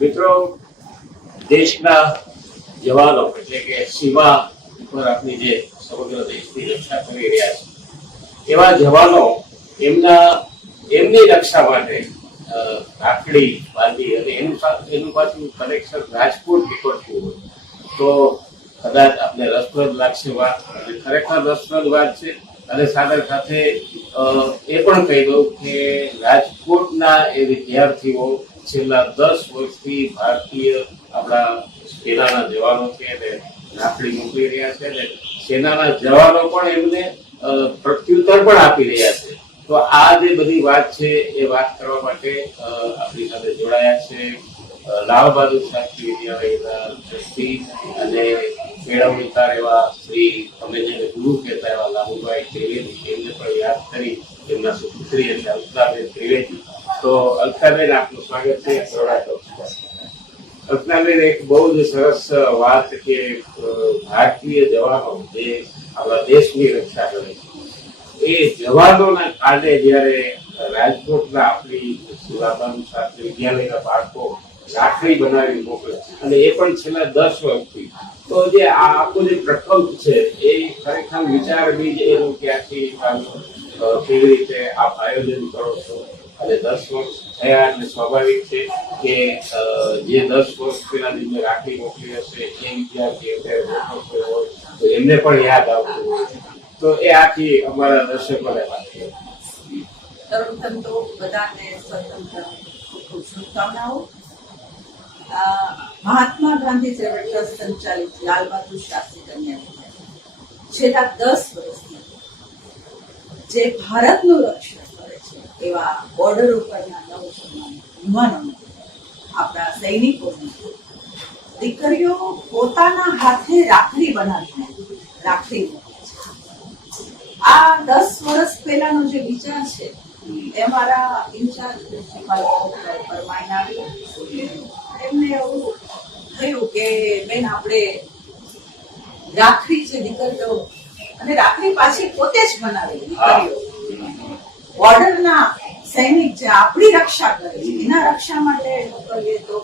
મિત્રો, દેશના જવાનો એટલે કે સીમા ઉપર આપણી જે સમગ્ર દેશની રક્ષા કરી રહ્યા છે, એવા જવાનો એમના, એમની રક્ષા માટે રાખડી બાંધી અને એનું એનું પાછું કનેક્શન રાજકોટ નીકળતું હોય. તો કદાચ આપણે રસપ્રદ લાગશે વાત, અને ખરેખર રસપ્રદ વાત છે. અને સાથે સાથે એ પણ કહી દઉં કે રાજકોટના એ વિદ્યાર્થીઓ છેલ્લા દસ વર્ષથી ભારતીય આપણા સેનાના જવાનો છે રાખડી મોકલી રહ્યા છે ને સેનાના જવાનો પણ એમને પ્રત્યુત્તર પણ આપી રહ્યા છે. તો આ જે બધી વાત છે એ વાત કરવા માટે આપણી સાથે જોડાયા છે. લાલ બહાદુર શાસ્ત્રી ટ્રસ્ટી અને કેળવણીકાર એવા શ્રી, અમે જેને ગુરુ કહેતા એવા લાલુભાઈ ત્રિવેદી, એમને પણ યાદ કરી એમના સુપુત્રી એટલે અલ્પનાબેન ત્રિવેદી. તો અલ્પનાબેન આપનું સ્વાગત છે. ટોક્સમાં. અલ્પનાબેન એક બહુ જ સરસ વાત કે ભારતીય જવાનો જે આપણા દેશની રક્ષા કરે છે. એ જવાનોના કારણે જ્યારે રાજકોટના આપણી સુરાબાનું શાસ્ત્રી વિદ્યાલયના બાળકો રાખડી બનાવી મોકલે અને એ પણ છેલ્લા દસ વર્ષથી. તો જે આ આખો જે પ્રકલ્પ છે, એ ખરેખર વિચાર બીજ એનું ક્યાંથી કેવી રીતે આપ આયોજન કરો છો? અને દસ વર્ષ થયા એટલે સ્વાભાવિક છે કે જે દસ વર્ષ પહેલા જે રાખડી મોકલી હશે, એ વિદ્યાર્થી અત્યારે મોકલતો હોય, તો એમને પણ યાદ આવતું હોય. તો એ આખી અમારા દર્શકોને વાત છે. મહાત્મા ગાંધી ચેરિટેબલ સંચાલિત લાલ બહાદુર શાસ્ત્રી કન્યા છેલ્લા દસ વર્ષથી જે ભારતનું રક્ષણ એવા બોર્ડર ઉપરના નવજવાન યુવાનોને આપણા સૈનિકોને દીકરીઓ પોતાના હાથે રાખડી બનાવીને રાખડી આ દસ વર્ષ પહેલાનો જે વિચાર છે, એ મારા ઇન્ચાર્જ પ્રિન્સિપાલ પરમાઈને આવ્યું. એમને એવું થયું કે, બેન, આપણે રાખડી છે દીકરીઓ, અને રાખડી પાછી પોતે જ બનાવી દીકરીઓ. બોર્ડરના સૈનિક જે આપણી રક્ષા કરે છે એના રક્ષા માટે કરીએ તો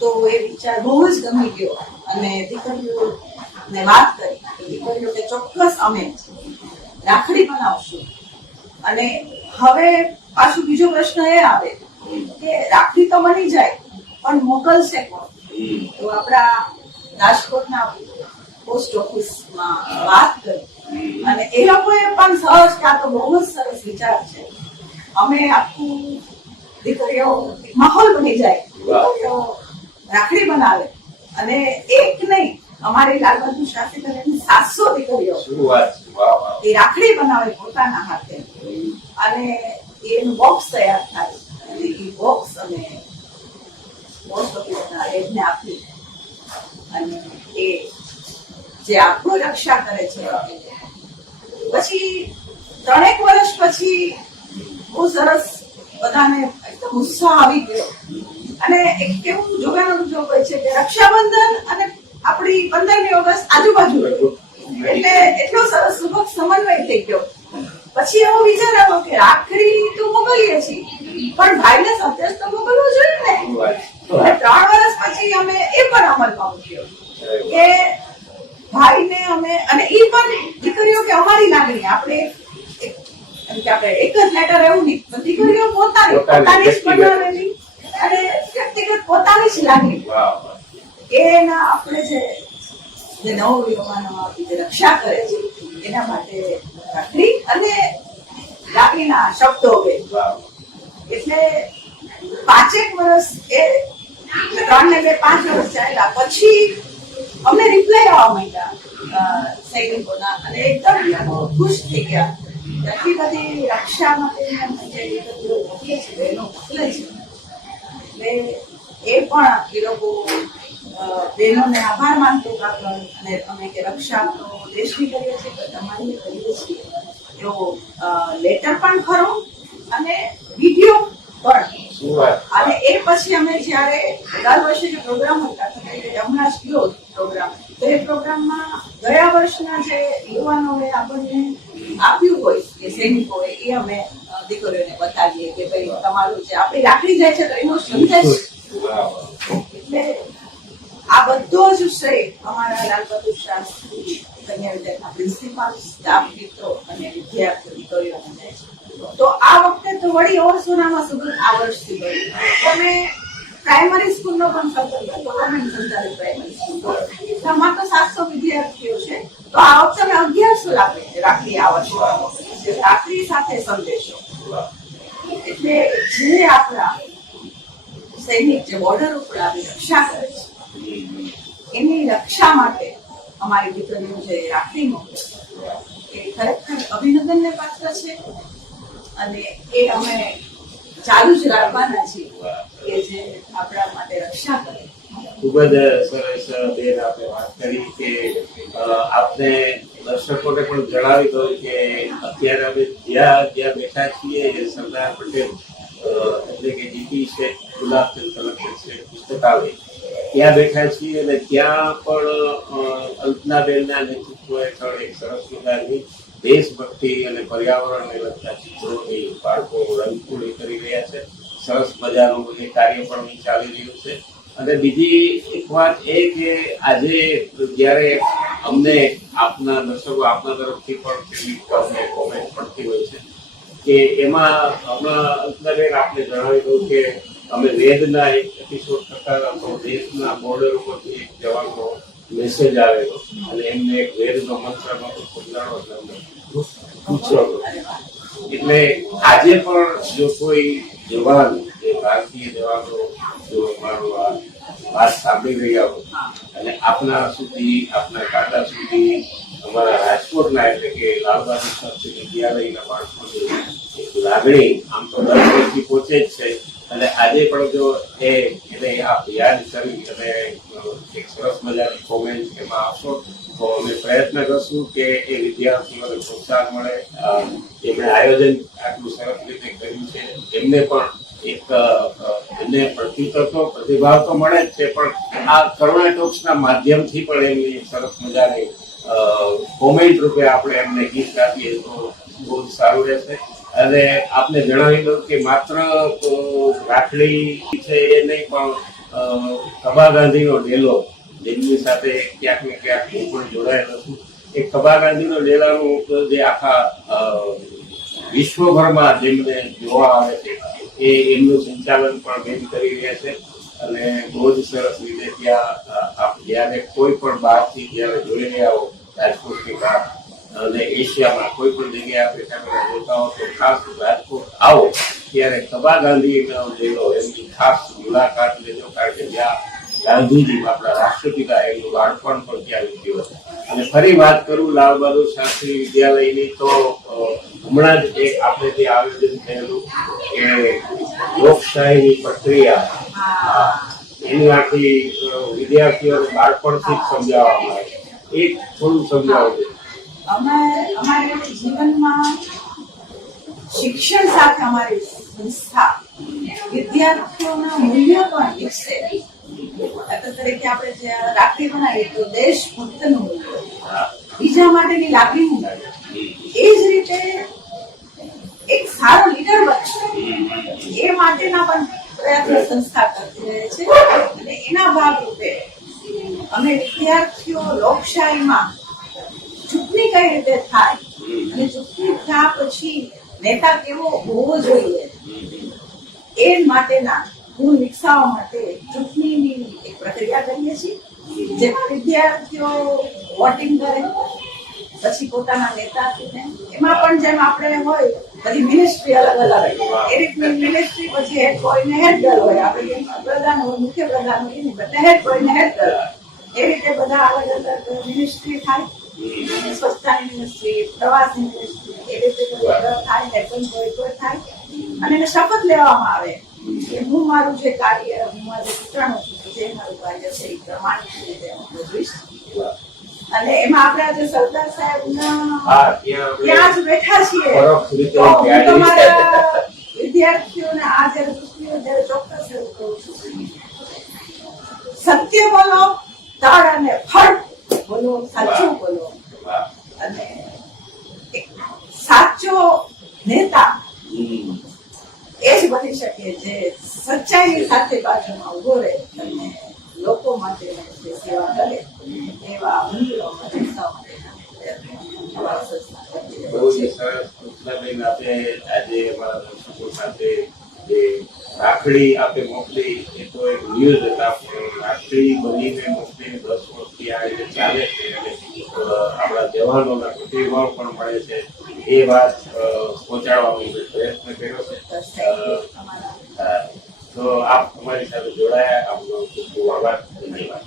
તો એ વિચાર બહુ જ ગમી ગયો. અને દીકરીઓને વાત કરી દીકરીઓ કે ચોક્કસ અમે રાખડી બનાવશું. અને હવે પાછું બીજો પ્રશ્ન એ આવે કે રાખડી તો બની જાય પણ મોકલશે કોણ? તો આપણા રાજકોટના પોસ્ટ ઓફિસમાં વાત કરી. અને એ લોકોએ પણ સહજ કે આ તો બહુ જ સરસ વિચાર છે. અમે આખું દીકરીઓ માહોલ બની જાય દીકરીઓ રાખડી બનાવે. અને એક નહીં અમારી લાલ બહાદુર શાસ્ત્રી કન્યાની સાતસો દીકરીઓ એ રાખડી બનાવે પોતાના હાથે. અને એનું બોક્સ તૈયાર થાય. અને એ બોક્સ અમે પોસ્ટ ઓફિસના હેડને આપી અને એ જે આપણું રક્ષા કરે છે પછી ત્રણેક વર્ષ પછી બહુ સરસ બધાને એકદમ ઉત્સાહ આવી ગયો. અને એક કેવું જોવાનું જો હોય છે કે રક્ષાબંધન અને આપણી પંદરમી ઓગસ્ટ આજુબાજુ એટલે એટલો સરસ સુભગ સમન્વય થઈ ગયો. પછી એવો વિચાર આવ્યો કે રાખડી તો મોકલીએ છીએ પણ ભાઈને સંદેશ તો મોકલવો જોઈએ ને. ત્રણ વર્ષ પછી અમે એ પણ અમલમાં મૂક્યો કે ભાઈને અમે અને એ પણ દીકરીઓ કે અમારી લાગણી આપણે એક- કે આપણે એક જ લેટર એવું નહીં દીકરીઓ પોતાની પોતાની જ બનાવેલી અને વ્યક્તિગત પોતાની જ લાગણી. એના આપણે જે જે નવ યુવાનો જે રક્ષા કરે છે એના માટે રાખડી અને લાગણીના શબ્દો બે. એટલે પાંચેક વર્ષ એ ત્રણ ને બે પાંચ વર્ષ ચાલ્યા. પછી અમને રિપ્લાય આવવા માંડ્યા સૈનિકોના. અને એકદમ ખુશ થઈ ગયા. એટલી બધી રક્ષા માટે મોકલે છે બહેનો મોકલે છે. એટલે એ પણ એ લોકો બહેનોને આભાર માનતો કાકર અને અમે કે રક્ષા તો દેશની કરીએ છીએ તમારી કરીએ છીએ. એવો લેટર પણ ખરો અને વીડિયો પણ. અને એ પછી અમે જ્યારે દર વર્ષે જે પ્રોગ્રામ હતા તો હમણાં જ ગયો. પ્રોગ્રામ તો એ પ્રોગ્રામમાં ગયા વર્ષના જે યુવાનોએ આપણને આપ્યું હોય કે સૈનિકોએ, એ અમે દીકરીઓને બતાવીએ કે ભાઈ તમારું જે આપણી રાખડી જાય છે તો એનો સંદેશ એટલે આ બધો જ શ્રેય અમારા લાલ શાસ્ત્રી કન્યા વિદ્યાના પ્રિન્સિપાલ સ્ટાફ મિત્રો અને વિદ્યાર્થીઓ દીકરીઓને જાય છે તો આ વખતે તો વળી ઓરસોનામાં સુગંધ આ વર્ષથી ગયું અને પ્રાઇમરી સ્કૂલનો પણ સંકલ્પ ગવર્મેન્ટ સંચાલિત પ્રાઇમરી સ્કૂલ તો. સાતસો વિદ્યાર્થીઓ છે. તો આ વખતે અગિયારસો રાખી રાખી આ વર્ષે. રાખડી સાથે સંદેશો. એટલે જે આપણા સૈનિક જે બોર્ડર ઉપર આવી રક્ષા કરે છે, એની રક્ષા માટે અમારી દીકરીનું જે રાખડી મોકલે એ ખરેખર અભિનંદનને પાત્ર છે. અને એ અમે ચાલુ જ રાખવાના છીએ. દર્શકોને પણ જણાવી દઉં કે અત્યારે અમે જ્યાં જ્યાં બેઠા છીએ, સરદાર પટેલ એટલે કે જીપી છે ગુલાબચંદ કલેક્ટર છે પુસ્તકાલય, ત્યાં બેઠા છીએ અને ત્યાં પણ અલ્પનાબેનના નેતૃત્વ હેઠળ એક સરસ મજાની દેશભક્તિ અને પર્યાવરણને લગતા ચિત્રોની બાળકો રંગપૂરી કરી રહ્યા છે. સરસ મજાનું એ કાર્ય પણ ચાલી રહ્યું છે. અને બીજી એક વાત એ કે આજે જ્યારે અમને આપના દર્શકો આપના તરફથી પણ કોમેન્ટ પડતી હોય છે કે એમાં હમણાં અંતરેન આપને જણાવી દઉં કે અમે વેદના એક એપિસોડ કરતા તો દેશના બોર્ડર ઉપરથી એક જવાનો મેસેજ આવેલો. અને એમને એક વેદનો મંત્ર નહોતો સમજાણો એટલે આજે પણ જો કોઈ જવાન, જે ભારતીય જવાનો જો મારો આ વાત સાંભળી રહ્યા હો અને આપના સુધી, આપના કાકા સુધી, અમારા રાજકોટના એટલે કે લાલ બહાદુર શાસ્ત્રી વિદ્યાલયના માણસોની લાગણી આમ તો દર વર્ષથી પહોંચે જ છે. અને આજે પણ જો એ એને આપ યાદ કરી, અને એક સરસ મજાની કોમેન્ટ એમાં આપશો. તો અમે પ્રયત્ન કરશું કે એ વિદ્યાર્થીઓને પ્રોત્સાહન મળે. એમણે આયોજન આટલું સરસ રીતે કર્યું છે. એમને પણ એક એમને પ્રતિતત્વ પ્રતિભાવ તો મળે જ છે, પણ આ કરુણા ટોક્સના માધ્યમથી પણ એમની સરસ મજાની કોમેન્ટ રૂપે આપણે એમને ગીત આપીએ તો બહુ જ સારું રહેશે. અને આપને જણાવી દઉં કે માત્ર રાખડી છે એ નહીં પણ કબા ગાંધીનો ડેલો જેમની સાથે ક્યાંક ને ક્યાંક હું પણ જોડાયેલો છું. એ કબા ગાંધીનો ડેલાનું જે આખા વિશ્વભરમાં જેમને જોવા આવે છે, એ એમનું સંચાલન પણ બેન કરી રહ્યા છે. અને બહુ જ સરસ રીતે ત્યાં જ્યારે કોઈ પણ બહારથી જ્યારે જોઈ રહ્યા હો રાજકોટની બહાર અને એશિયામાં કોઈ પણ જગ્યાએ આપણે તમે જોતા હો, તો ખાસ રાજકોટ આવો. ત્યારે કબા ગાંધીનો લેલો એમની ખાસ મુલાકાત લેજો, કારણ કે જ્યાં ગાંધીજી આપણા રાષ્ટ્રપિતા એમનું બાળપણ પણ ત્યાં વીત્યું હતું. અને ફરી વાત કરું લાલ બહાદુર શાસ્ત્રી વિદ્યાલયની, તો હમણાં જ એક આપણે જે આયોજન થયેલું કે લોકશાહીની પ્રક્રિયા એની આખી વિદ્યાર્થીઓને બાળપણથી જ સમજાવવામાં આવે એક થોડું સમજાવું અમે, અમારે જીવનમાં શિક્ષણ સાથે અમારી સંસ્થા વિદ્યાર્થીઓના મૂલ્ય પણ વિકસે. તરીકે આપણે જે રાખડી બનાવીએ તો દેશ ભક્તનું બીજા માટેની લાગણીનું મૂલ્ય એ જ રીતે એક સારો લીડર બને. એ માટેના પણ પ્રયત્ન સંસ્થા કરતી રહે છે. અને એના ભાગરૂપે અમે વિદ્યાર્થીઓ લોકશાહીમાં ચૂંટણી કઈ રીતે થાય અને ચૂંટણી થયા પછી નેતા કેવો હોવો જોઈએ એ માટેના ગુણ વિકસાવવા માટે ચૂંટણીની એક પ્રક્રિયા કરીએ છીએ જેમાં વિદ્યાર્થીઓ વોટિંગ કરે, પછી પોતાના નેતા ચૂંટે. એમાં પણ જેમ આપણે હોય, બધી મિનિસ્ટ્રી અલગ અલગ એ રીતની મિનિસ્ટ્રી પછી હેડ કોઈને હેડ ગર્લ હોય. આપણે પ્રધાન હોય, મુખ્ય પ્રધાન હોય, એની બધા હેડ કોઈને હેડ ગર્લ એ રીતે બધા અલગ અલગ મિનિસ્ટ્રી થાય. સ્વચ્છતા મિનિસ્ટ્રી પ્રવાસની મિનિસ્ટ્રી એ રીતે થાય હેડ હોય તો થાય. અને એને શપથ લેવામાં આવે. હું મારું જે કાર્ય હું મારું ચૂંટણું છું જે મારું કાર્ય છે એ પ્રમાણિક રીતે હું ભજવીશ અને એમાં આપણે આજે સરદાર સાહેબ ત્યાં જ બેઠા છીએ. તો તમારા વિદ્યાર્થીઓને આ જયારે પૂછ્યું ત્યારે ચોક્કસ એવું કહું છું. સત્ય બોલો તળ અને ફળ બોલો સાચું બોલો. અને સાચો નેતા. જ શકે જે સચ્ચાઈ સાથે બાજુમાં ઊભો રહે અને લોકો માટે જે સેવા કરે એવા કરી મોકલી, એ તો એક રાખડી બનીને મોકલીને દસ વર્ષથી ચાલે છે અને આપણા જવાનોના પણ મળે છે. એ વાત પહોંચાડવાનો પ્રયત્ન કર્યો છે. તો આપ અમારી સાથે જોડાયા. આપનો ખૂબ ખૂબ આભાર. ધન્યવાદ.